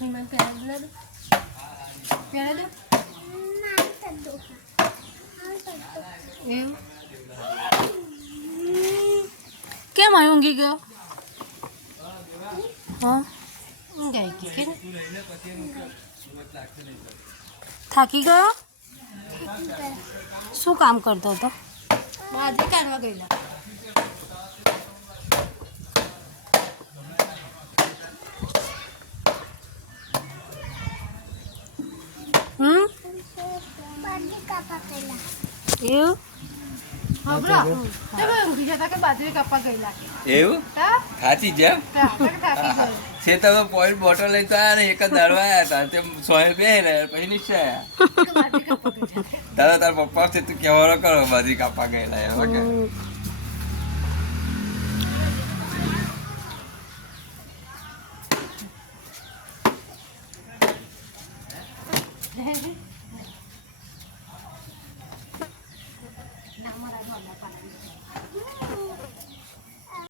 મને પહેલા દો એવું કેમ આવ્યો ઊંઘી ગયો હા ઊંઘાઈ ગઈ કે થાકી ગયો શું કામ કરતો હતો બાજી કાઢવા ગયેલા એવું એવું થાચી જા છે તમે પોઈન્ટ બોટલ લઈ તો આયા ને એક જ દાડવા આવ્યા હતા તે 100 બે રહ્યા પછી નિશ્ચય દાદા તાર પપ્પા છે તું કેવાનો કરો બાજી કાપવા ગયેલા એમ કે